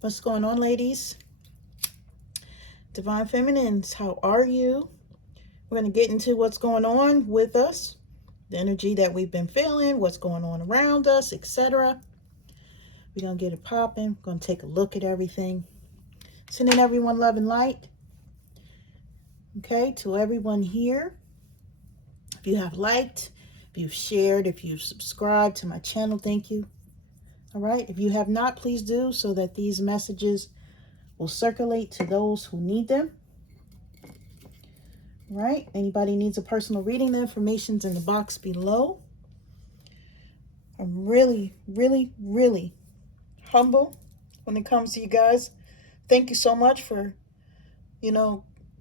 What's going on, ladies? Divine Feminines, how are you? We're going to get into what's going on with us, the energy that we've been feeling, what's going on around us, etc. We're going to get it popping. We're going to take a look at everything. Sending everyone love and light. Okay, to everyone here. If you have liked, if you've shared, if you've subscribed to my channel, thank you. All right, if you have not, please do, so that these messages will circulate to those who need them. All right, anybody needs a personal reading, the information's in the box below. I'm really, really, really humble when it comes to you guys. Thank you so much for,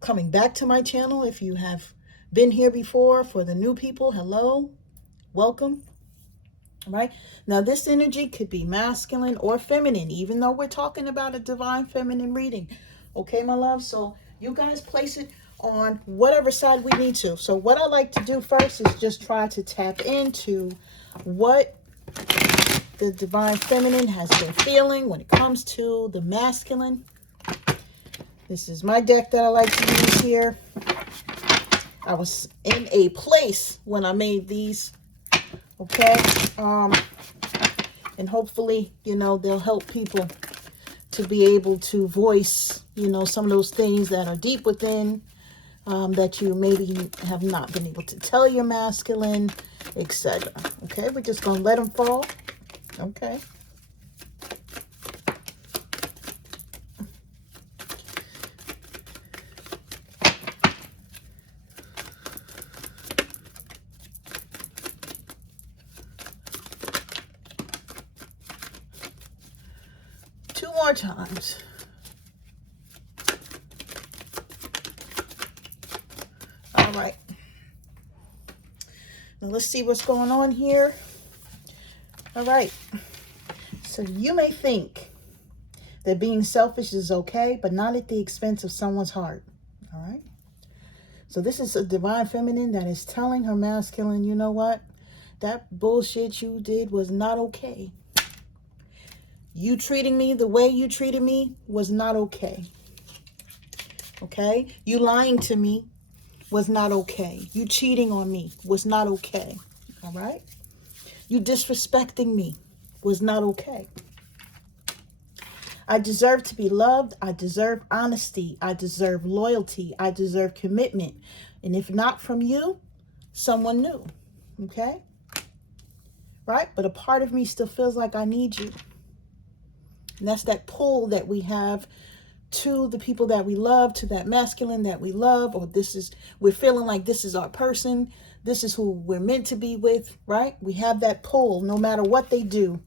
coming back to my channel. If you have been here before, for the new people, hello, welcome. All right, now this energy could be masculine or feminine, even though we're talking about a divine feminine reading. Okay, my love, so you guys place it on whatever side we need to. So what I like to do first is just try to tap into what the divine feminine has been feeling when it comes to the masculine. This is my deck that I like to use here. I was in a place when I made these, okay? And hopefully, they'll help people to be able to voice, some of those things that are deep within, that you maybe have not been able to tell your masculine, etc. Okay, we're just going to let them fall. Okay. Two more times. All right. Now let's see what's going on here. All right. So you may think that being selfish is okay, but not at the expense of someone's heart. All right. So this is a divine feminine that is telling her masculine, you know what? That bullshit you did was not okay. You treating me the way you treated me was not okay. Okay? You lying to me was not okay. You cheating on me was not okay. All right? You disrespecting me was not okay. I deserve to be loved. I deserve honesty. I deserve loyalty. I deserve commitment. And if not from you, someone new. Okay? Right? But a part of me still feels like I need you. And that's that pull that we have to the people that we love, to that masculine that we love, or we're feeling like this is our person. This is who we're meant to be with, right? We have that pull no matter what they do.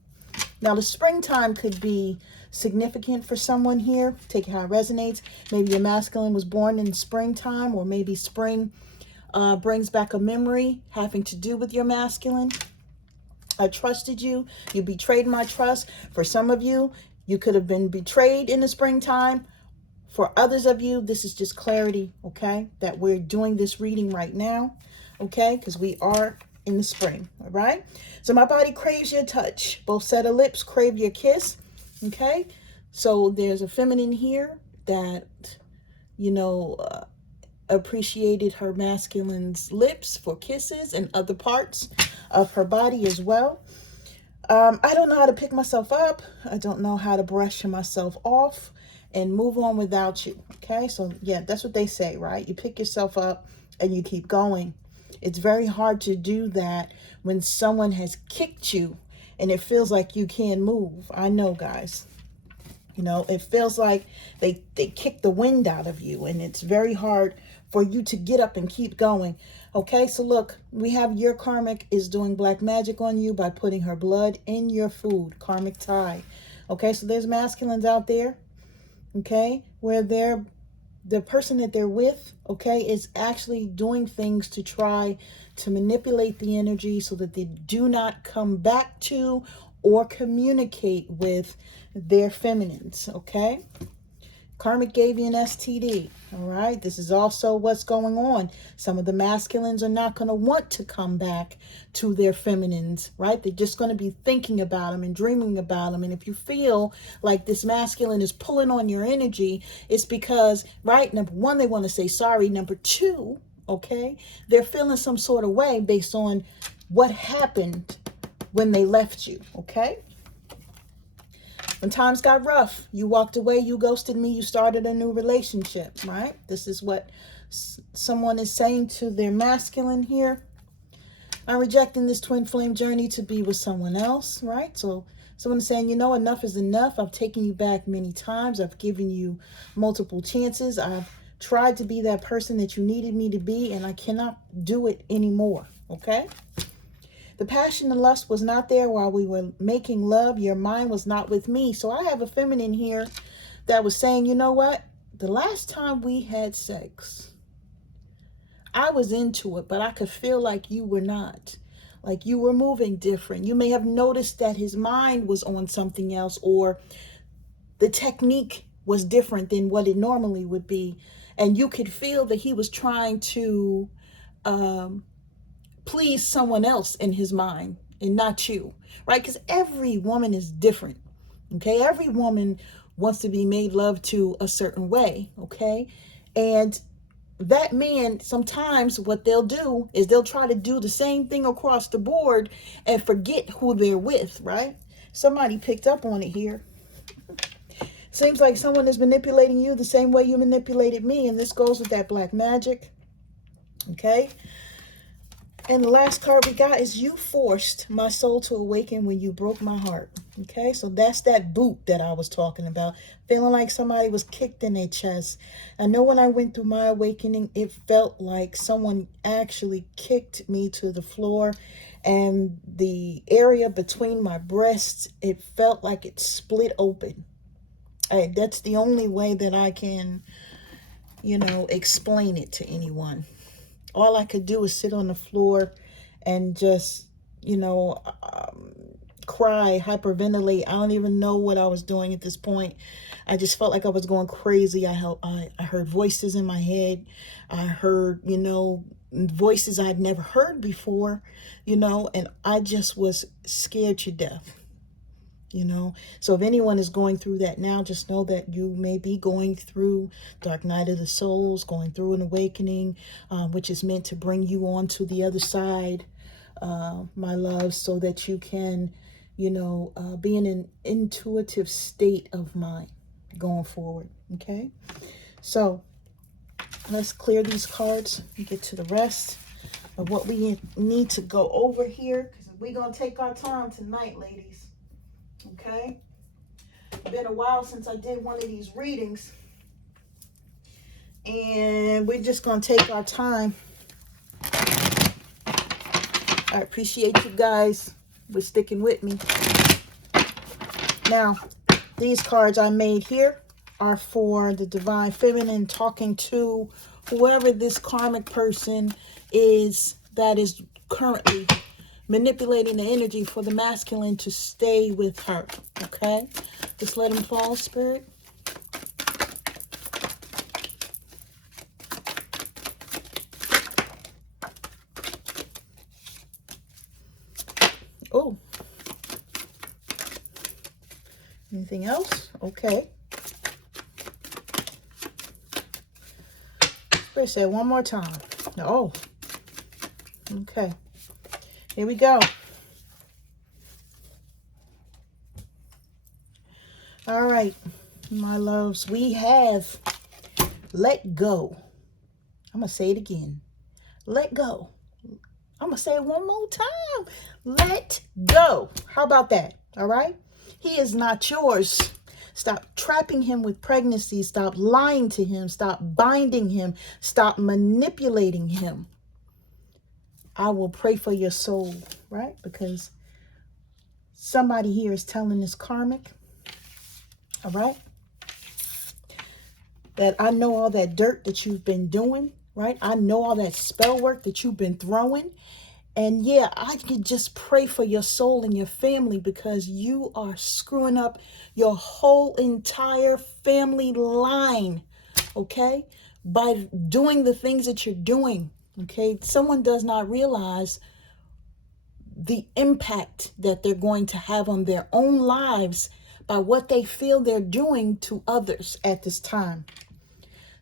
Now, the springtime could be significant for someone here. Take how it resonates. Maybe your masculine was born in springtime, or maybe spring brings back a memory having to do with your masculine. I trusted you. You betrayed my trust. For some of you, you could have been betrayed in the springtime. For others of you, this is just clarity, okay? That we're doing this reading right now, okay? Because we are in the spring, all right? So my body craves your touch. Both set of lips crave your kiss, okay? So there's a feminine here that, appreciated her masculine's lips for kisses and other parts of her body as well. I don't know how to pick myself up. I don't know how to brush myself off and move on without you. Okay, so yeah, that's what they say, right? You pick yourself up and you keep going. It's very hard to do that when someone has kicked you and it feels like you can't move. I know, guys. It feels like they kick the wind out of you, and it's very hard for you to get up and keep going. Okay, so look, we have your karmic is doing black magic on you by putting her blood in your food, karmic tie. Okay, so there's masculines out there, okay, where the person that they're with, okay, is actually doing things to try to manipulate the energy so that they do not come back to or communicate with their feminines, okay? Karmic gave you an STD. All right. This is also what's going on. Some of the masculines are not going to want to come back to their feminines, right? They're just going to be thinking about them and dreaming about them. And if you feel like this masculine is pulling on your energy, it's because, right, number one, they want to say sorry. Number two, okay, they're feeling some sort of way based on what happened when they left you, okay? When times got rough, you walked away, you ghosted me, you started a new relationship, right? This is what someone is saying to their masculine here. I'm rejecting this twin flame journey to be with someone else, right? So someone is saying, you know, enough is enough. I've taken you back many times. I've given you multiple chances. I've tried to be that person that you needed me to be, and I cannot do it anymore, okay? The passion and lust was not there while we were making love. Your mind was not with me. So I have a feminine here that was saying, you know what? The last time we had sex, I was into it, but I could feel like you were not. Like you were moving different. You may have noticed that his mind was on something else, or the technique was different than what it normally would be. And you could feel that he was trying to please someone else in his mind and not you, right? Because every woman is different, okay? Every woman wants to be made love to a certain way, okay? And that man, sometimes what they'll do is they'll try to do the same thing across the board and forget who they're with, right? Somebody picked up on it here. Seems like someone is manipulating you the same way you manipulated me, and this goes with that black magic, okay? And the last card we got is you forced my soul to awaken when you broke my heart. Okay, so that's that boot that I was talking about. Feeling like somebody was kicked in their chest. I know when I went through my awakening, it felt like someone actually kicked me to the floor. And the area between my breasts, it felt like it split open. That's the only way that I can, you know, explain it to anyone. All I could do was sit on the floor and just, you know, cry, hyperventilate. I don't even know what I was doing at this point. I just felt like I was going crazy. I heard voices in my head. I heard, you know, voices I'd never heard before, you know, and I just was scared to death. You know, so if anyone is going through that now, just know that you may be going through dark night of the souls, going through an awakening, which is meant to bring you on to the other side, my love, so that you can, you know, be in an intuitive state of mind going forward. Okay, so let's clear these cards and get to the rest of what we need to go over here, because we're going to take our time tonight, ladies. Okay, it's been a while since I did one of these readings, and we're just going to take our time. I appreciate you guys for sticking with me. Now, these cards I made here are for the Divine Feminine, talking to whoever this karmic person is that is currently manipulating the energy for the masculine to stay with her. Okay, just let him fall, Spirit. Oh, anything else? Okay. Spirit said one more time. Oh, okay. Here we go. All right, my loves, we have let go. I'm going to say it again. Let go. I'm going to say it one more time. Let go. How about that? All right? He is not yours. Stop trapping him with pregnancy. Stop lying to him. Stop binding him. Stop manipulating him. I will pray for your soul, right? Because somebody here is telling this karmic, all right, that I know all that dirt that you've been doing, right? I know all that spell work that you've been throwing, And yeah, I could just pray for your soul and your family, because you are screwing up your whole entire family line, okay? By doing the things that you're doing, okay? Someone does not realize the impact that they're going to have on their own lives by what they feel they're doing to others at this time.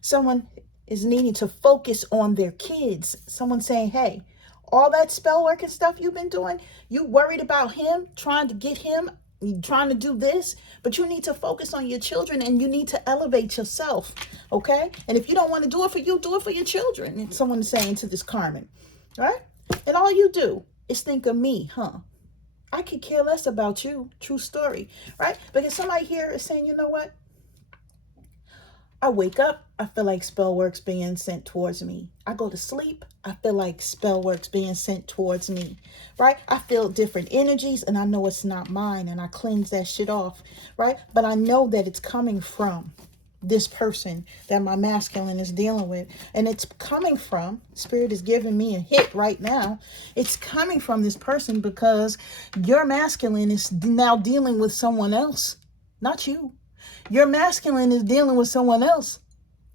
Someone is needing to focus on their kids. Someone saying, hey, all that spell work and stuff you've been doing, you worried about him, trying to get him, trying to do this, but you need to focus on your children, and you need to elevate yourself, okay? And if you don't want to do it for you, do it for your children. And someone is saying to this Carmen, right? And all you do is think of me, huh? I could care less about you. True story, right? Because somebody here is saying, you know what? I wake up, I feel like spell work's being sent towards me. I go to sleep, I feel like spell work's being sent towards me, right? I feel different energies, and I know it's not mine, and I cleanse that shit off, right? But I know that it's coming from this person that my masculine is dealing with. And it's coming from, Spirit is giving me a hit right now. It's coming from this person because your masculine is now dealing with someone else, not you. Your masculine is dealing with someone else,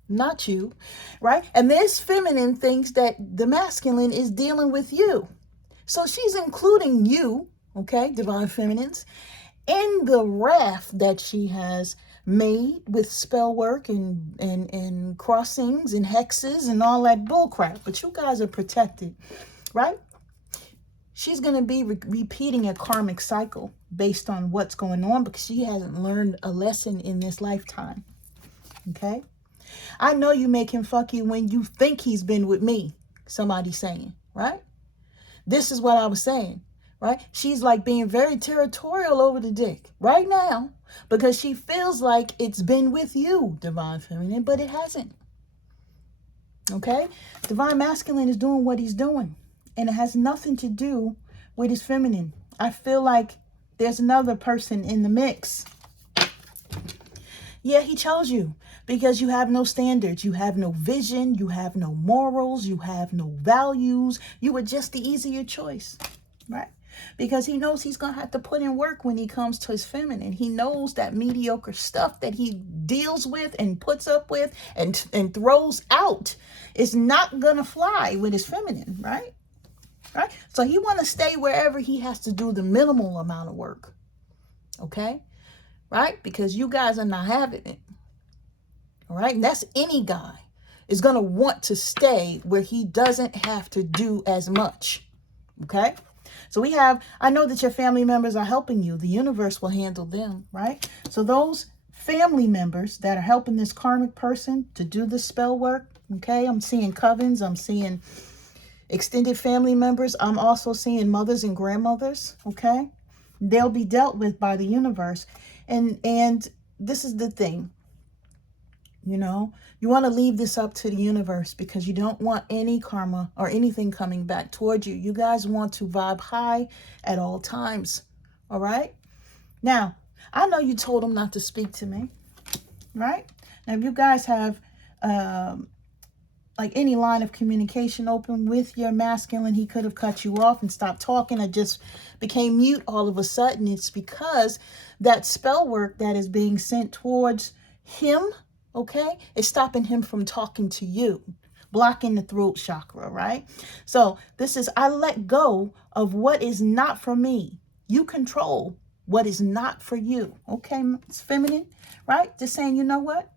not you, right? And this feminine thinks that the masculine is dealing with you. So she's including you, okay, divine feminines, in the wrath that she has made with spell work and crossings and hexes and all that bullcrap. But you guys are protected, right? She's going to be repeating a karmic cycle based on what's going on, because she hasn't learned a lesson in this lifetime. Okay? I know you make him fuck you when you think he's been with me, somebody's saying, right? This is what I was saying, right? She's like being very territorial over the dick right now because she feels like it's been with you, divine feminine, but it hasn't. Okay? Divine masculine is doing what he's doing, and it has nothing to do with his feminine. I feel like there's another person in the mix. Yeah, he chose you because you have no standards. You have no vision. You have no morals. You have no values. You were just the easier choice, right? Because he knows he's going to have to put in work when he comes to his feminine. He knows that mediocre stuff that he deals with and puts up with and throws out is not going to fly with his feminine, right? Right? So he want to stay wherever he has to do the minimal amount of work. Okay? Right? Because you guys are not having it. All right? And that's any guy is going to want to stay where he doesn't have to do as much. Okay? So we have, I know that your family members are helping you. The universe will handle them, right? So those family members that are helping this karmic person to do the spell work, okay? I'm seeing covens. I'm seeing extended family members. I'm also seeing mothers and grandmothers, okay? They'll be dealt with by the universe. And this is the thing, you know, you want to leave this up to the universe because you don't want any karma or anything coming back toward you. You guys want to vibe high at all times, all right? Now, I know you told him not to speak to me, right? Now, if you guys have like any line of communication open with your masculine, he could have cut you off and stopped talking. I just became mute all of a sudden. It's because that spell work that is being sent towards him, okay, is stopping him from talking to you, blocking the throat chakra, right? So this is, I let go of what is not for me. You control what is not for you, okay? It's feminine, right? Just saying, you know what?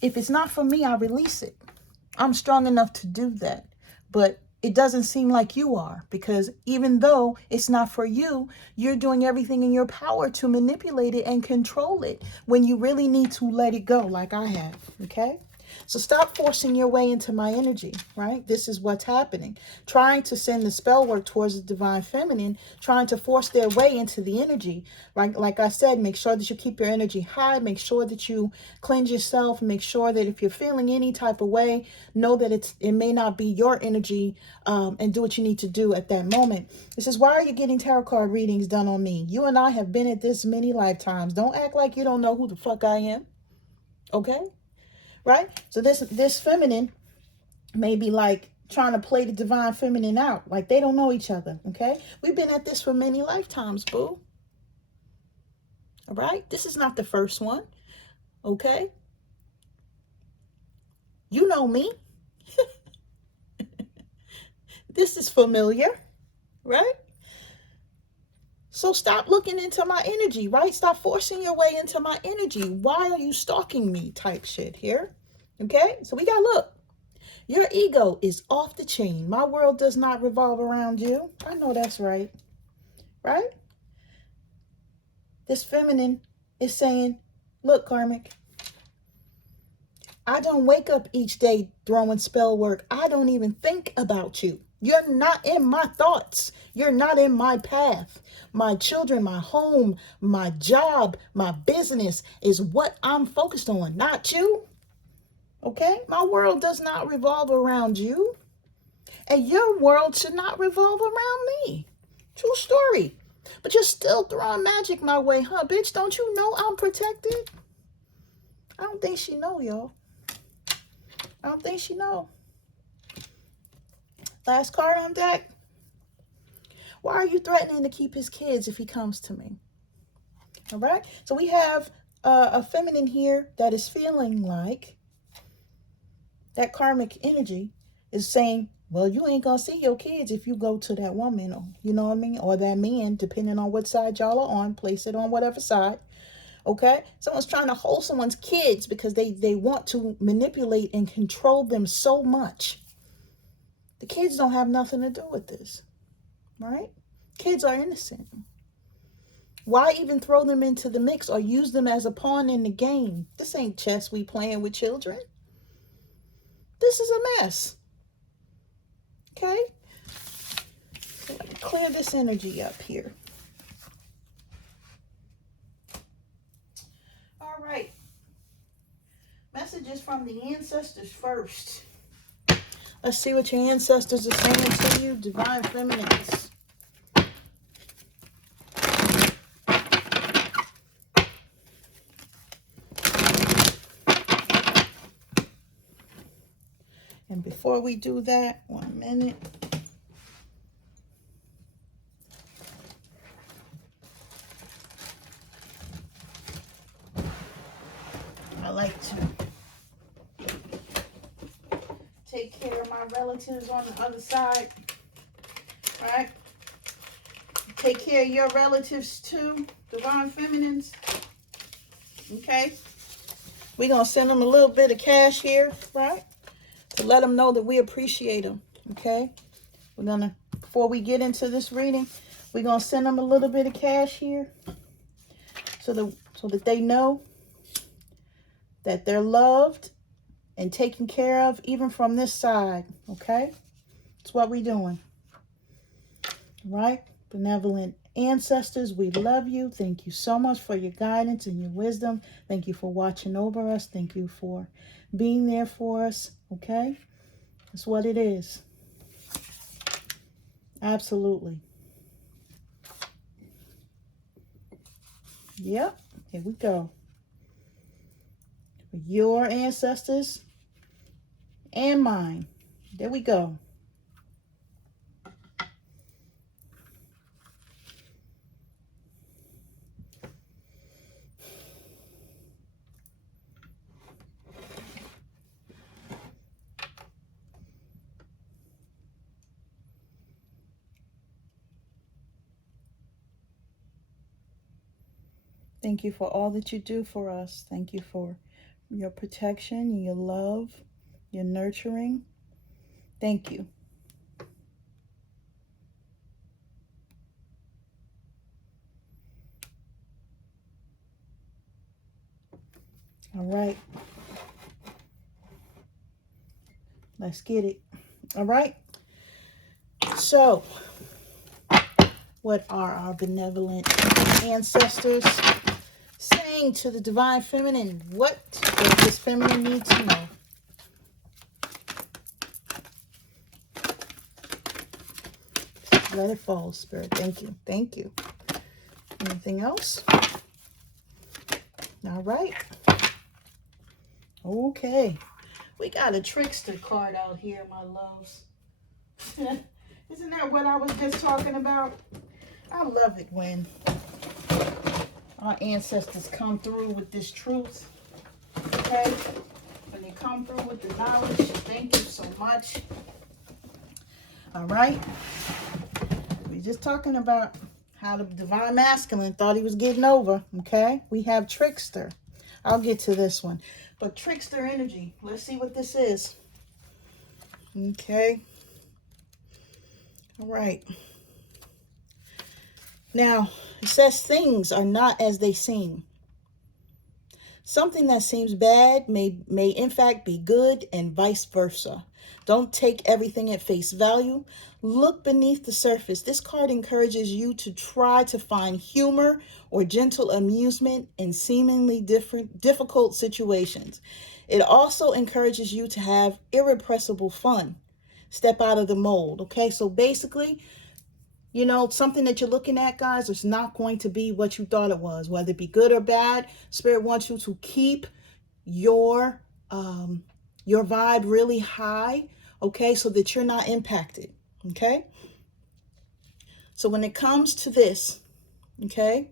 If it's not for me, I release it. I'm strong enough to do that, but it doesn't seem like you are, because even though it's not for you, you're doing everything in your power to manipulate it and control it when you really need to let it go, like I have, okay? So stop forcing your way into my energy, right? This is what's happening. Trying to send the spell work towards the divine feminine, trying to force their way into the energy, right? Like I said, make sure that you keep your energy high. Make sure that you cleanse yourself. Make sure that if you're feeling any type of way, know that it may not be your energy, and do what you need to do at that moment. This is, why are you getting tarot card readings done on me? You and I have been at this many lifetimes. Don't act like you don't know who the fuck I am, okay? Right? So this feminine may be like, trying to play the divine feminine out like they don't know each other, okay? We've been at this for many lifetimes, boo. All right? This is not the first one, okay? You know me. This is familiar, right? So stop looking into my energy, right? Stop forcing your way into my energy. Why are you stalking me type shit here? Okay? So we got to look. Your ego is off the chain. My world does not revolve around you. I know that's right. Right? This feminine is saying, look, karmic, I don't wake up each day throwing spell work. I don't even think about you. You're not in my thoughts. You're not in my path. My children, my home, my job, my business is what I'm focused on, not you. Okay? My world does not revolve around you. And your world should not revolve around me. True story. But you're still throwing magic my way, huh, bitch? Don't you know I'm protected? I don't think she know, y'all. I don't think she know. Last card on deck. Why are you threatening to keep his kids if he comes to me? All right. So we have a feminine here that is feeling like that karmic energy is saying, well, you ain't going to see your kids if you go to that woman, or, you know what I mean? Or that man, depending on what side y'all are on. Place it on whatever side. Okay? Someone's trying to hold someone's kids because they want to manipulate and control them so much. The kids don't have nothing to do with this, right? Kids are innocent. Why even throw them into the mix or use them as a pawn in the game? This ain't chess we playing with children. This is a mess. Okay? So let me clear this energy up here. All right. Messages from the ancestors first. Let's see what your ancestors are saying to you, divine feminines. And before we do that, 1 minute. I like to take care of my relatives on the other side. All right? Take care of your relatives too, divine feminines. Okay? We're going to send them a little bit of cash here, right? To let them know that we appreciate them. Okay? We're going to, before we get into this reading, we're going to send them a little bit of cash here so that they know that they're loved and taken care of, even from this side. Okay? That's what we're doing. Right? Benevolent ancestors, we love you. Thank you so much for your guidance and your wisdom. Thank you for watching over us. Thank you for being there for us. Okay? That's what it is. Absolutely. Yep. Here we go. Your ancestors and mine. There we go. Thank you for all that you do for us. Thank you for your protection, your love, your nurturing. Thank you. All right. Let's get it. All right. So, what are our benevolent ancestors saying to the divine feminine? What does this feminine need to know? Let it fall, Spirit. Thank you. Thank you. Anything else? All right. Okay. We got a trickster card out here, my loves. Isn't that what I was just talking about? I love it when our ancestors come through with this truth. Okay? When they come through with the knowledge. Thank you so much. All right? We're just talking about how the divine masculine thought he was getting over. Okay? We have trickster. I'll get to this one. But trickster energy. Let's see what this is. Okay. All right. Now, it says things are not as they seem. Something that seems bad may in fact be good, and vice versa. Don't take everything at face value. Look beneath the surface. This card encourages you to try to find humor or gentle amusement in seemingly difficult situations. It also encourages you to have irrepressible fun. Step out of the mold. Okay, so basically, you know, something that you're looking at, guys, is not going to be what you thought it was, whether it be good or bad. Spirit wants you to keep your vibe really high, okay, so that you're not impacted, okay? So when it comes to this, okay,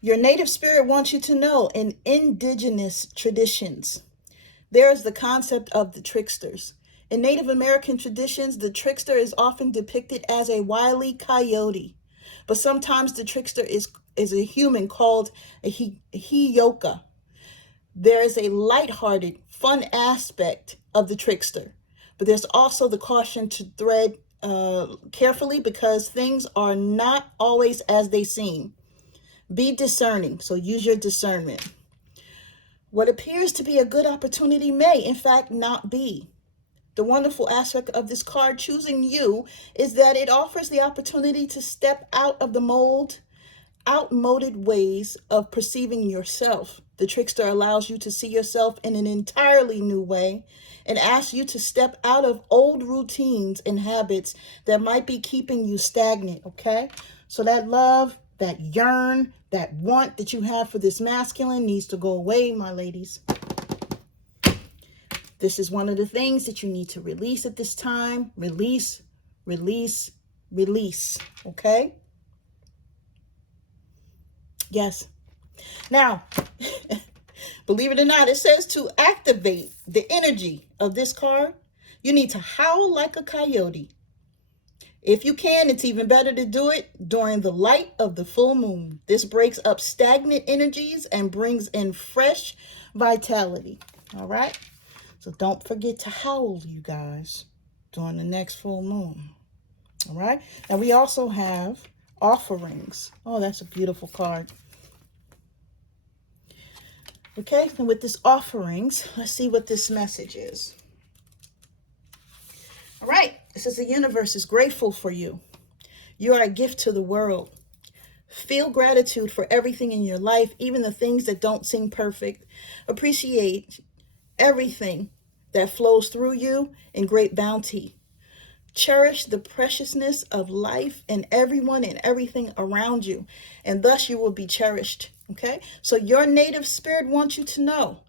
your native spirit wants you to know in indigenous traditions, there is the concept of the tricksters. In Native American traditions, the trickster is often depicted as a wily coyote, but sometimes the trickster is a human called a Hiyoka. There is a lighthearted, fun aspect of the trickster, but there's also the caution to tread carefully because things are not always as they seem. Be discerning, so use your discernment. What appears to be a good opportunity may, in fact, not be. The wonderful aspect of this card choosing you is that it offers the opportunity to step out of the outmoded ways of perceiving yourself. The trickster allows you to see yourself in an entirely new way and asks you to step out of old routines and habits that might be keeping you stagnant, okay? So that love, that yearn, that want that you have for this masculine needs to go away, my ladies. This is one of the things that you need to release at this time. Release, release, release, okay? Yes. Now, believe it or not, it says to activate the energy of this card, you need to howl like a coyote. If you can, it's even better to do it during the light of the full moon. This breaks up stagnant energies and brings in fresh vitality. All right? So don't forget to howl, you guys, during the next full moon. All right? Now we also have offerings. Oh, that's a beautiful card. Okay, and with this offerings, let's see what this message is. All right, it says the universe is grateful for you. You are a gift to the world. Feel gratitude for everything in your life, even the things that don't seem perfect. Appreciate everything that flows through you in great bounty. Cherish the preciousness of life and everyone and everything around you, and thus you will be cherished. Okay, so your native spirit wants you to know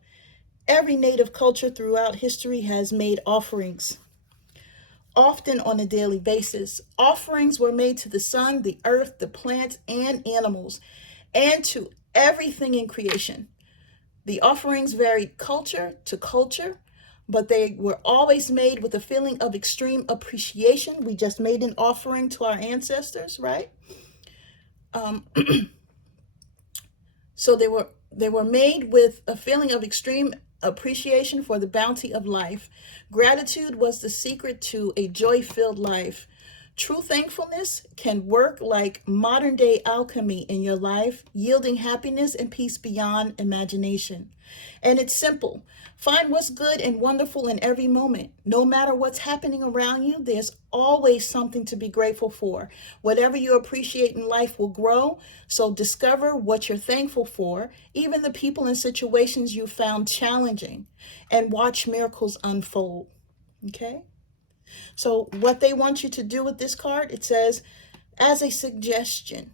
every native culture throughout history has made offerings, often on a daily basis. Offerings were made to the sun, the earth, the plants, and animals, and to everything in creation. The offerings varied culture to culture, but they were always made with a feeling of extreme appreciation. We just made an offering to our ancestors, right? So they were made with a feeling of extreme appreciation for the bounty of life. Gratitude was the secret to a joy-filled life. True thankfulness can work like modern-day alchemy in your life, yielding happiness and peace beyond imagination. And it's simple. Find what's good and wonderful in every moment. No matter what's happening around you, there's always something to be grateful for. Whatever you appreciate in life will grow. So discover what you're thankful for, even the people and situations you found challenging, and watch miracles unfold. Okay? So what they want you to do with this card, it says, as a suggestion,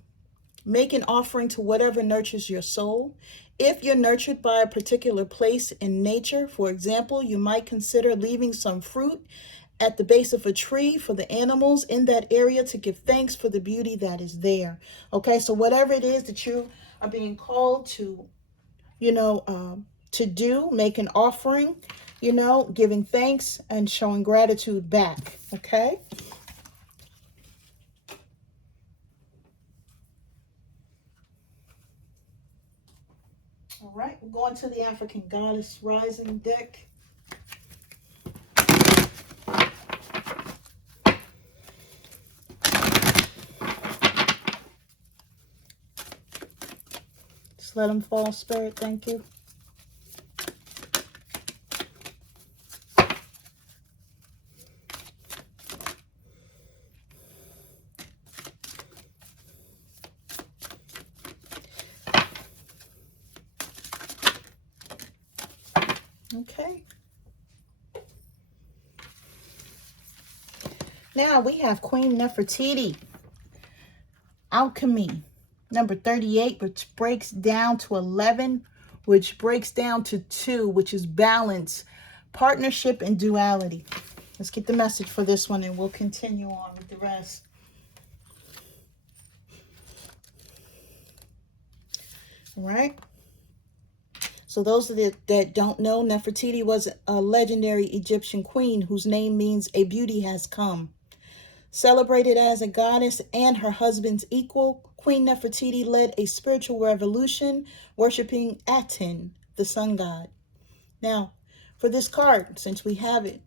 Make an offering to whatever nurtures your soul. If you're nurtured by a particular place in nature, for example, you might consider leaving some fruit at the base of a tree for the animals in that area to give thanks for the beauty that is there. Okay, so whatever it is that you are being called to, to do, make an offering, giving thanks and showing gratitude back. Okay. All right, we're going to the African Goddess Rising deck. Just let them fall, Spirit. Thank you. Okay. Now we have Queen Nefertiti. Alchemy. Number 38, which breaks down to 11, which breaks down to 2, which is balance, partnership, and duality. Let's get the message for this one and we'll continue on with the rest. All right. So those that don't know, Nefertiti was a legendary Egyptian queen whose name means a beauty has come. Celebrated as a goddess and her husband's equal, Queen Nefertiti led a spiritual revolution, worshiping Aten, the sun god. Now, for this card, since we have it,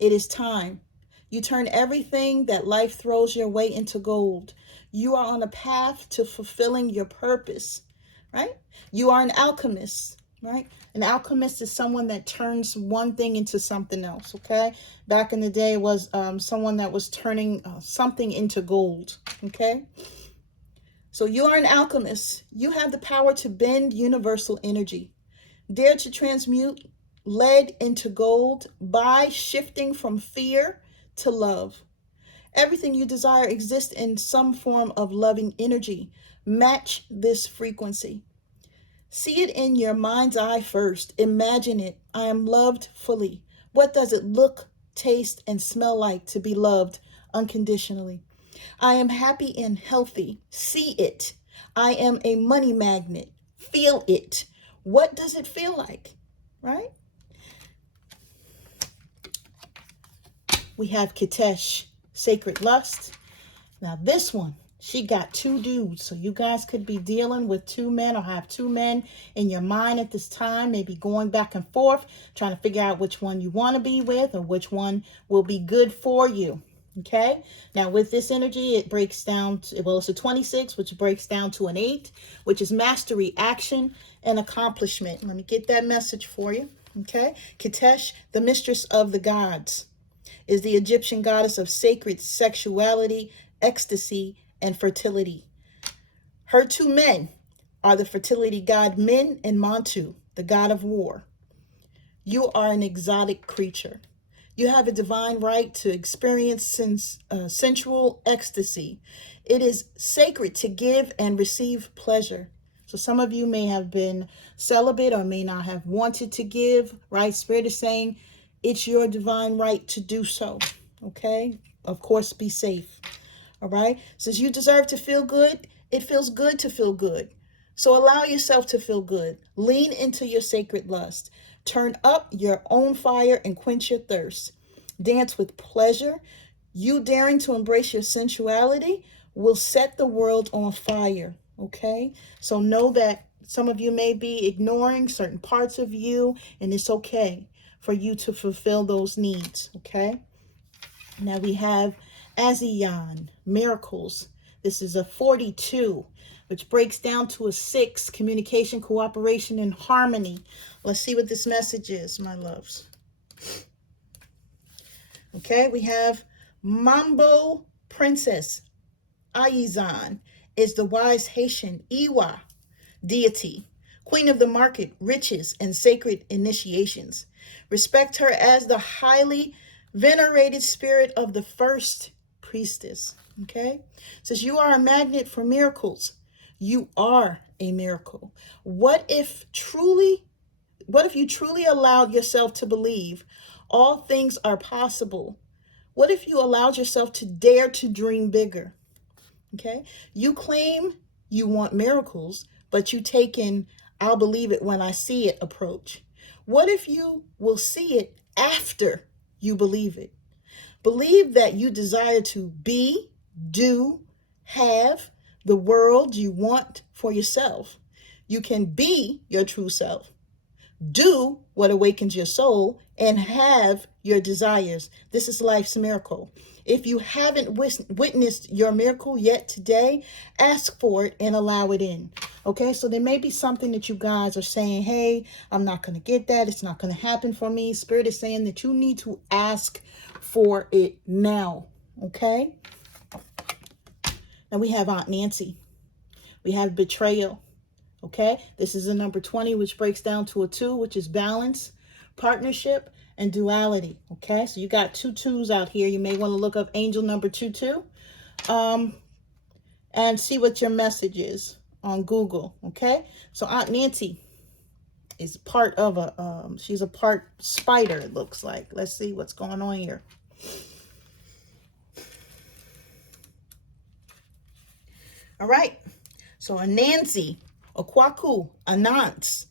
it is time. You turn everything that life throws your way into gold. You are on a path to fulfilling your purpose, right? You are an alchemist, right? An alchemist is someone that turns one thing into something else, okay? Back in the day was someone that was turning something into gold, okay? So you are an alchemist. You have the power to bend universal energy. Dare to transmute lead into gold by shifting from fear to love. Everything you desire exists in some form of loving energy. Match this frequency. See it in your mind's eye first. Imagine it. I am loved fully. What does it look, taste, and smell like to be loved unconditionally? I am happy and healthy. See it. I am a money magnet. Feel it. What does it feel like? Right? We have Kitesh, Sacred Lust. Now this one, she got 2 dudes. So you guys could be dealing with 2 men or have 2 men in your mind at this time, maybe going back and forth, trying to figure out which one you want to be with or which one will be good for you. Okay. Now with this energy, it breaks down to, well, it's a 26, which breaks down to an 8, which is mastery, action, and accomplishment. Let me get that message for you. Okay. Kitesh, the mistress of the gods, is the Egyptian goddess of sacred sexuality, ecstasy, and fertility. Her 2 men are the fertility god Min and Montu, the god of war. You are an exotic creature. You have a divine right to experience sensual ecstasy. It is sacred to give and receive pleasure. So some of you may have been celibate or may not have wanted to give, right? Spirit is saying it's your divine right to do so, okay? Of course, be safe, all right? Since you deserve to feel good, it feels good to feel good. So allow yourself to feel good. Lean into your sacred lust. Turn up your own fire and quench your thirst. Dance with pleasure. You daring to embrace your sensuality will set the world on fire, okay? So know that some of you may be ignoring certain parts of you, and it's okay for you to fulfill those needs, okay? Now we have Azion, miracles. This is a 42, which breaks down to a 6, communication, cooperation, and harmony. Let's see what this message is, my loves. Okay, we have Mambo Princess. Aizan is the wise Haitian Iwa deity, queen of the market, riches, and sacred initiations. Respect her as the highly venerated spirit of the first priestess. Okay, says you are a magnet for miracles. You are a miracle. What if you truly allowed yourself to believe all things are possible? What if you allowed yourself to dare to dream bigger? Okay? You claim you want miracles, but you take in I'll believe it when I see it approach. What if you will see it after you believe it? Believe that you desire to be, do, have the world you want for yourself. You can be your true self, do what awakens your soul, and have your desires. This is life's miracle. If you haven't witnessed your miracle yet today, ask for it and allow it in. Okay, so there may be something that you guys are saying, hey, I'm not going to get that. It's not going to happen for me. Spirit is saying that you need to ask for it now. Okay, and we have Aunt Nancy. We have betrayal. Okay, this is a number 20, which breaks down to a 2, which is balance, partnership, and duality. Okay, so you got 2 2s out here. You may want to look up angel number 22 and see what your message is on Google. Okay, so Aunt Nancy is part of she's a part spider, it looks like. Let's see what's going on here. All right, so Anansi, Okwaku, Anance,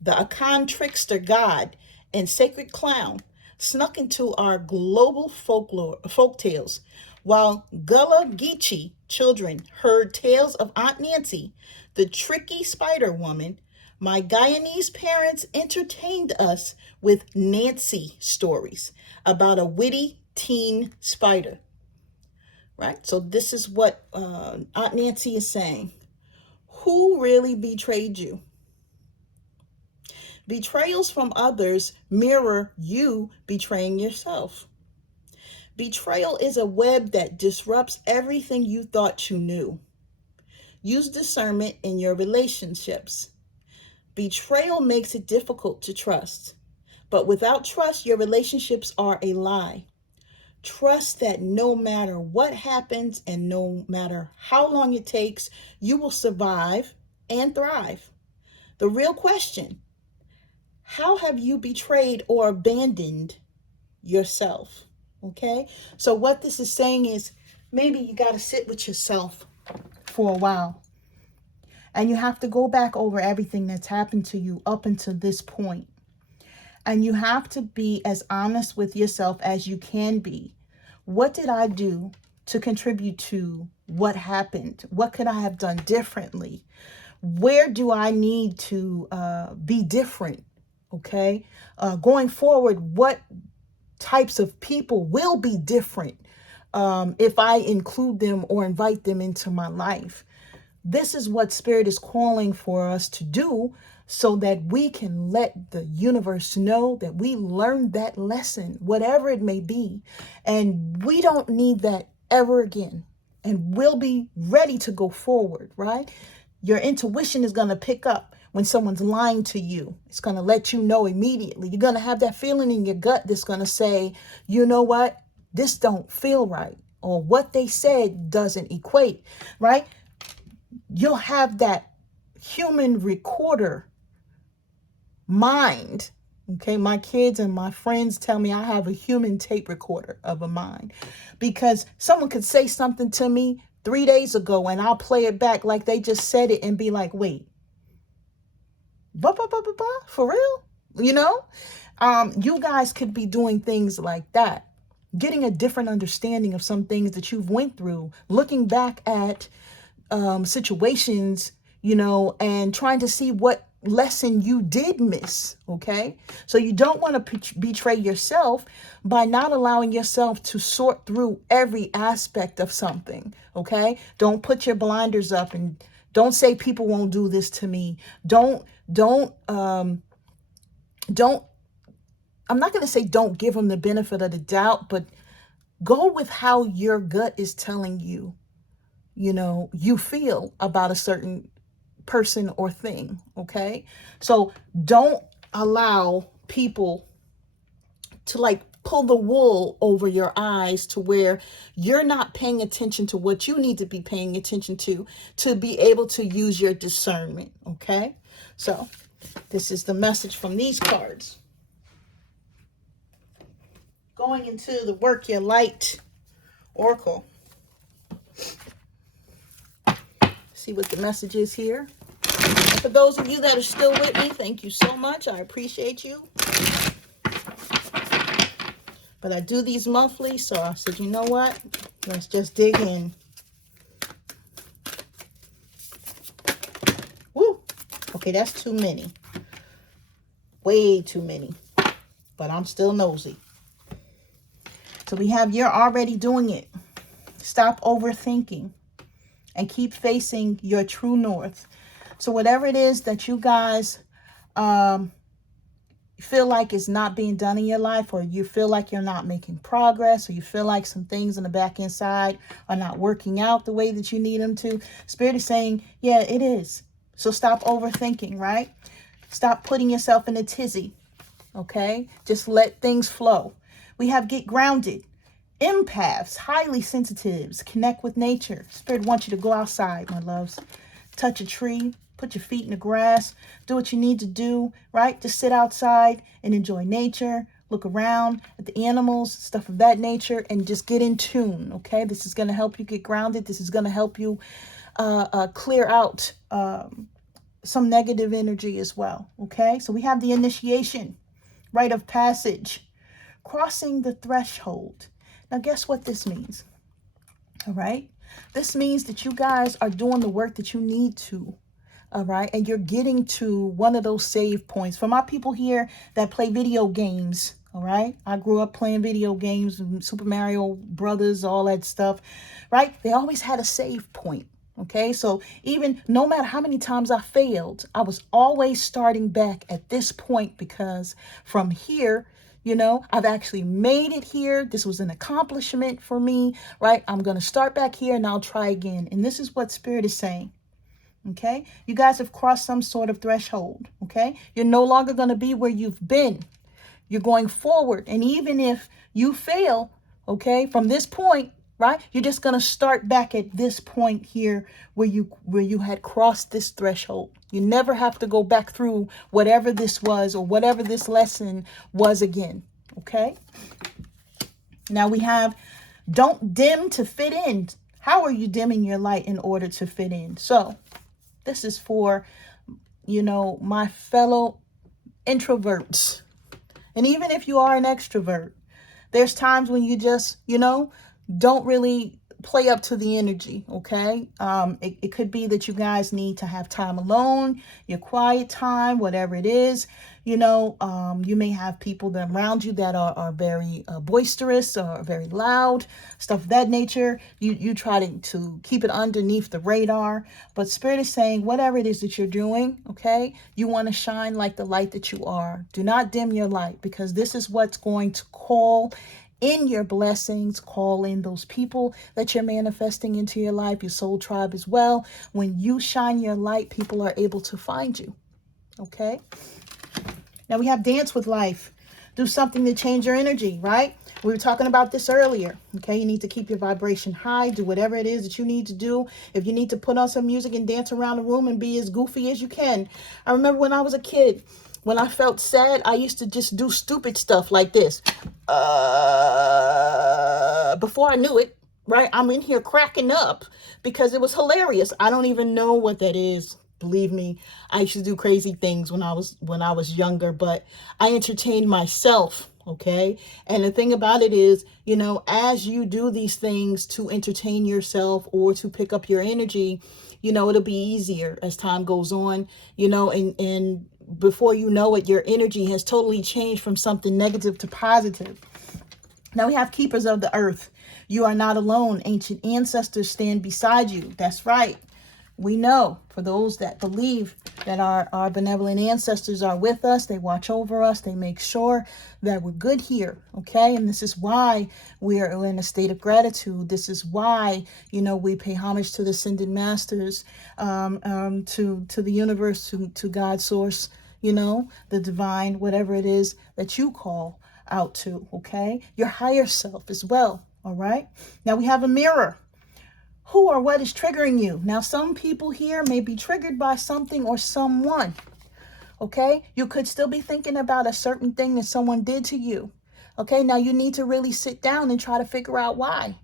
the Akan trickster god and sacred clown, snuck into our global folk tales, while Gullah Geechee children heard tales of Aunt Nancy, the tricky spider woman. My Guyanese parents entertained us with Nancy stories about a witty teen spider. Right? So this is what Aunt Nancy is saying. Who really betrayed you? Betrayals from others mirror you betraying yourself. Betrayal is a web that disrupts everything you thought you knew. Use discernment in your relationships. Betrayal makes it difficult to trust. But without trust, your relationships are a lie. Trust that no matter what happens and no matter how long it takes, you will survive and thrive. The real question: how have you betrayed or abandoned yourself? Okay, so what this is saying is maybe you got to sit with yourself for a while. And you have to go back over everything that's happened to you up until this point. And you have to be as honest with yourself as you can be. What did I do to contribute to what happened? What could I have done differently? Where do I need to be different? Okay. Going forward, what types of people will be different if I include them or invite them into my life? This is what Spirit is calling for us to do, so that we can let the universe know that we learned that lesson, whatever it may be, and we don't need that ever again, and we'll be ready to go forward, right? Your intuition is going to pick up when someone's lying to you. It's going to let you know immediately. You're going to have that feeling in your gut that's going to say, you know what, this don't feel right, or what they said doesn't equate, right? You'll have that human recorder mind. Okay, my kids and my friends tell me I have a human tape recorder of a mind, because someone could say something to me 3 days ago and I'll play it back like they just said it and be like, wait, for real? You know, you guys could be doing things like that, getting a different understanding of some things that you've went through, looking back at situations, you know, and trying to see what lesson you did miss. Okay, so you don't want to betray yourself by not allowing yourself to sort through every aspect of something. Okay, don't put your blinders up and don't say people won't do this to me. Don't I'm not going to say don't give them the benefit of the doubt, but go with how your gut is telling you, you know, you feel about a certain person or thing. Okay, so don't allow people to like pull the wool over your eyes to where you're not paying attention to what you need to be paying attention to be able to use your discernment. Okay, so this is the message from these cards. Going into the Work Your Light Oracle. See what the message is here. And for those of you that are still with me, thank you so much. I appreciate you. But I do these monthly, so I said, you know what? Let's just dig in. Woo! Okay, that's too many. Way too many. But I'm still nosy. So we have, you're already doing it. Stop overthinking and keep facing your true north. So whatever it is that you guys feel like is not being done in your life, or you feel like you're not making progress, or you feel like some things in the back inside are not working out the way that you need them to, Spirit is saying, yeah, it is. So stop overthinking, right? Stop putting yourself in a tizzy, okay? Just let things flow. We have get grounded. Empaths, highly sensitives, connect with nature. Spirit wants you to go outside, my loves. Touch a tree, put your feet in the grass, do what you need to do, right? Just sit outside and enjoy nature, look around at the animals, stuff of that nature, and just get in tune, okay? This is going to help you get grounded. This is going to help you clear out some negative energy as well, okay? So we have the initiation, rite of passage, crossing the threshold. Now, guess what this means? All right. This means that you guys are doing the work that you need to. All right. And you're getting to one of those save points. For my people here that play video games. All right. I grew up playing video games, Super Mario Brothers, all that stuff. Right. They always had a save point. Okay. So even no matter how many times I failed, I was always starting back at this point, because from here, you know, I've actually made it here. This was an accomplishment for me, right? I'm going to start back here and I'll try again. And this is what Spirit is saying. Okay. You guys have crossed some sort of threshold. Okay. You're no longer going to be where you've been. You're going forward. And even if you fail, okay, from this point, right, you're just going to start back at this point here where you had crossed this threshold. You never have to go back through whatever this was or whatever this lesson was again. Okay. Now we have, don't dim to fit in. How are you dimming your light in order to fit in? So this is for, you know, my fellow introverts. And even if you are an extrovert, there's times when you just, you know, don't really play up to the energy, okay? It could be that you guys need to have time alone, your quiet time, whatever it is. You know, you may have people that around you that are very boisterous or very loud, stuff of that nature. You try to keep it underneath the radar. But Spirit is saying, whatever it is that you're doing, okay, you want to shine like the light that you are. Do not dim your light, because this is what's going to call in your blessings, call in those people that you're manifesting into your life, your soul tribe as well. When you shine your light, people are able to find you. Okay. Now we have dance with life. Do something to change your energy, right? We were talking about this earlier. Okay. You need to keep your vibration high. Do whatever it is that you need to do. If you need to put on some music and dance around the room and be as goofy as you can. I remember when I was a kid, when I felt sad, I used to just do stupid stuff like this. Before I knew it, right? I'm in here cracking up because it was hilarious. I don't even know what that is. Believe me, I used to do crazy things when I was younger, but I entertained myself. Okay. And the thing about it is, you know, as you do these things to entertain yourself or to pick up your energy, you know, it'll be easier as time goes on, you know, and before you know it, your energy has totally changed from something negative to positive. Now we have keepers of the earth. You are not alone. Ancient ancestors stand beside you. That's right. We know, for those that believe that our benevolent ancestors are with us, they watch over us, they make sure that we're good here, okay? And this is why we are in a state of gratitude. This is why, you know, we pay homage to the ascended masters, to the universe, to God's source, you know, the divine, whatever it is that you call out to, okay? Your higher self as well, all right? Now we have a mirror. Who or what is triggering you? Now, some people here may be triggered by something or someone, okay? You could still be thinking about a certain thing that someone did to you, okay? Now, you need to really sit down and try to figure out why,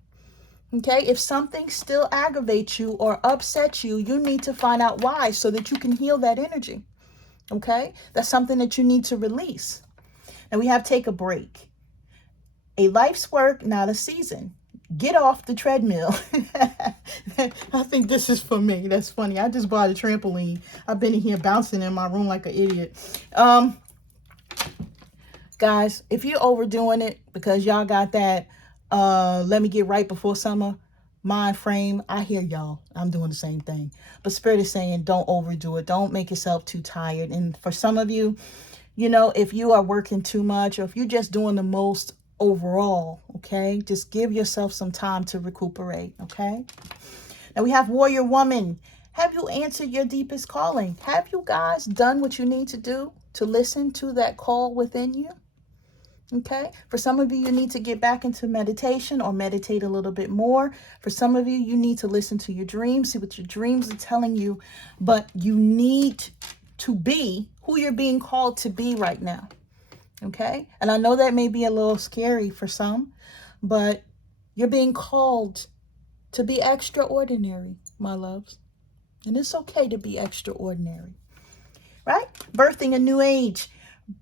okay? If something still aggravates you or upsets you, you need to find out why so that you can heal that energy, okay? That's something that you need to release. Now, we have take a break. A life's work, not a season. Get off the treadmill. I think this is for me. That's funny. I just bought a trampoline. I've been in here bouncing in my room like an idiot. Guys, if you're overdoing it because y'all got that let me get right before summer mind frame, I hear y'all. I'm doing the same thing. But Spirit is saying don't overdo it. Don't make yourself too tired. And for some of you, you know, if you are working too much or if you're just doing the most overall, okay, just give yourself some time to recuperate, okay? Now we have warrior woman. Have you answered your deepest calling? Have you guys done what you need to do to listen to that call within you? Okay, for some of you, you need to get back into meditation or meditate a little bit more. For some of you, you need to listen to your dreams, see what your dreams are telling you, but you need to be who you're being called to be right now. Okay, and I know that may be a little scary for some, but you're being called to be extraordinary, my loves. And it's okay to be extraordinary, right? Birthing a new age,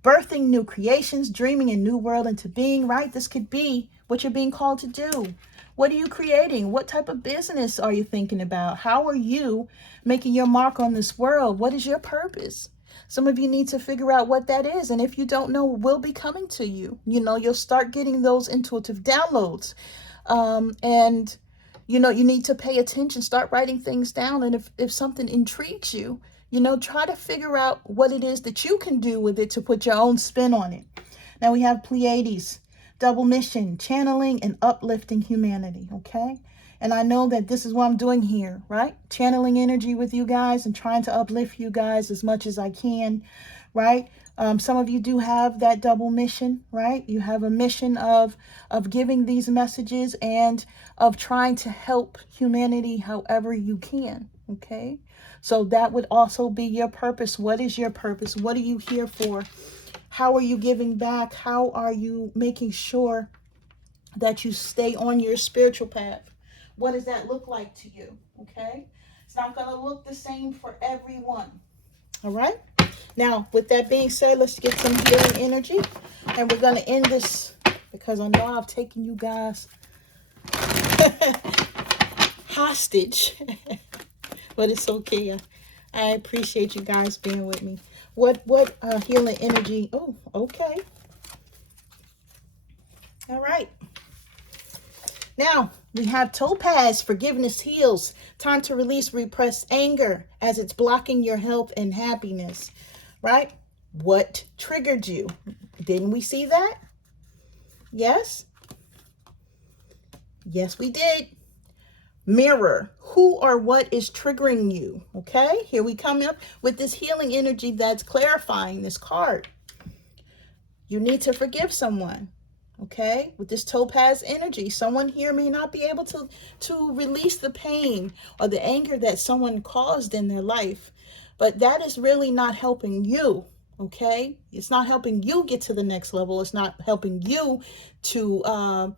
birthing new creations, dreaming a new world into being, right? This could be what you're being called to do. What are you creating? What type of business are you thinking about? How are you making your mark on this world? What is your purpose? Some of you need to figure out what that is. And if you don't know, it will be coming to you. You know, you'll start getting those intuitive downloads. And, you know, you need to pay attention, start writing things down. And if something intrigues you, you know, try to figure out what it is that you can do with it to put your own spin on it. Now we have Pleiades, double mission, channeling and uplifting humanity, okay? And I know that this is what I'm doing here, right? Channeling energy with you guys and trying to uplift you guys as much as I can, right? Some of you do have that double mission, right? You have a mission of giving these messages and of trying to help humanity however you can, okay? So that would also be your purpose. What is your purpose? What are you here for? How are you giving back? How are you making sure that you stay on your spiritual path? What does that look like to you? Okay? It's not going to look the same for everyone. All right? Now, with that being said, let's get some healing energy. And we're going to end this because I know I've taken you guys hostage. But it's okay. I appreciate you guys being with me. What healing energy? Oh, okay. All right. Now, we have Topaz, forgiveness heals. Time to release repressed anger as it's blocking your health and happiness, right? What triggered you? Didn't we see that? Yes? Yes, we did. Mirror, who or what is triggering you? Okay, here we come up with this healing energy that's clarifying this card. You need to forgive someone. Okay, with this topaz energy, someone here may not be able to release the pain or the anger that someone caused in their life, but that is really not helping you. Okay, it's not helping you get to the next level. It's not helping you to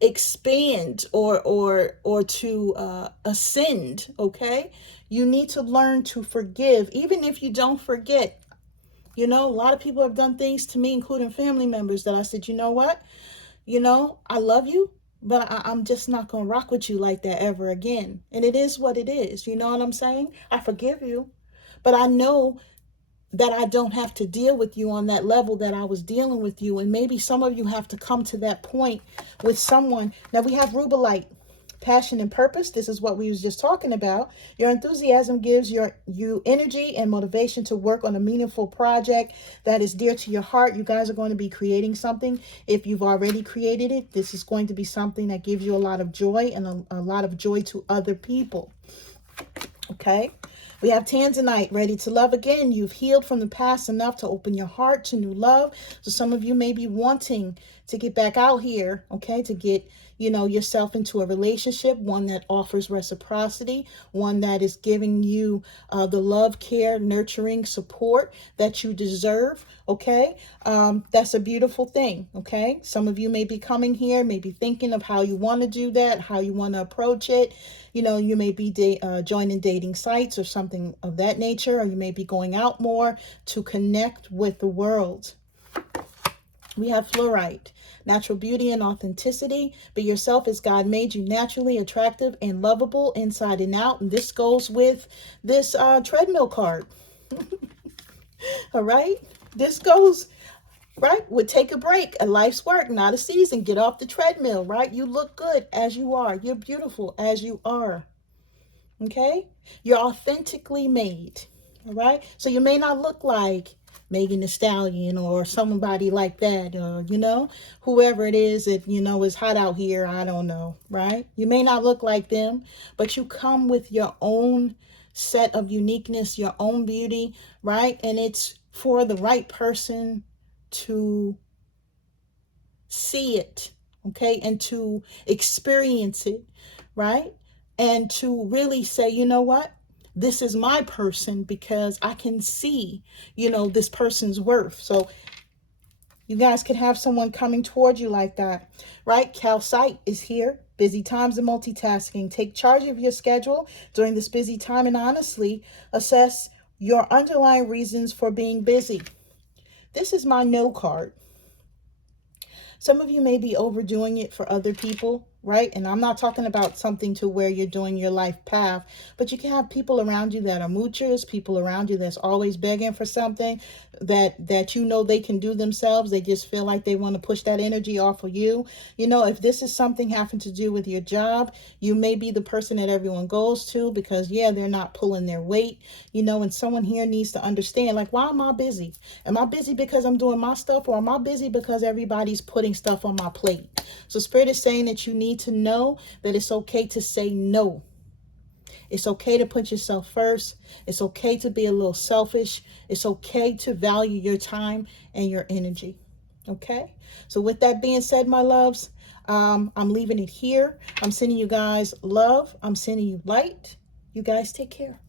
expand or to ascend. Okay, you need to learn to forgive, even if you don't forget. You know, a lot of people have done things to me, including family members, that I said, you know what? You know, I love you, but I'm just not going to rock with you like that ever again. And it is what it is. You know what I'm saying? I forgive you, but I know that I don't have to deal with you on that level that I was dealing with you. And maybe some of you have to come to that point with someone. Now we have Rubelite. Passion and purpose. This is what we was just talking about. Your enthusiasm gives you energy and motivation to work on a meaningful project that is dear to your heart. You guys are going to be creating something. If you've already created it, this is going to be something that gives you a lot of joy and a lot of joy to other people. Okay. We have Tanzanite, ready to love again. You've healed from the past enough to open your heart to new love. So some of you may be wanting to get back out here, okay, to get, yourself into a relationship, one that offers reciprocity, one that is giving you the love, care, nurturing, support that you deserve, okay? That's a beautiful thing, okay? Some of you may be coming here, maybe thinking of how you want to do that, how you want to approach it. You may be joining dating sites or something of that nature, or you may be going out more to connect with the world. We have fluorite, natural beauty and authenticity. Be yourself as God made you, naturally attractive and lovable inside and out. And this goes with this treadmill card. All right. This goes right with take a break, a life's work, not a season. Get off the treadmill, right? You look good as you are. You're beautiful as you are. Okay? You're authentically made. All right? So you may not look like Megan Thee Stallion or somebody like that, or, whoever it is that, is hot out here. I don't know, right? You may not look like them, but you come with your own set of uniqueness, your own beauty, right? And it's for the right person to see it, okay? And to experience it, right? And to really say, you know what? This is my person, because I can see, this person's worth. So you guys could have someone coming toward you like that, right? Calcite is here. Busy times and multitasking. Take charge of your schedule during this busy time and honestly assess your underlying reasons for being busy. This is my no card. Some of you may be overdoing it for other people, right? And I'm not talking about something to where you're doing your life path, but you can have people around you that are moochers, people around you that's always begging for something that they can do themselves. They just feel like they want to push that energy off of you. If this is something having to do with your job, you may be the person that everyone goes to because, they're not pulling their weight, and someone here needs to understand, like, why am I busy? Am I busy because I'm doing my stuff, or am I busy because everybody's putting stuff on my plate? So Spirit is saying that you need to know that it's okay to say no. It's okay to put yourself first. It's okay to be a little selfish. It's okay to value your time and your energy. Okay? So with that being said, my loves, I'm leaving it here. I'm sending you guys love. I'm sending you light. You guys take care.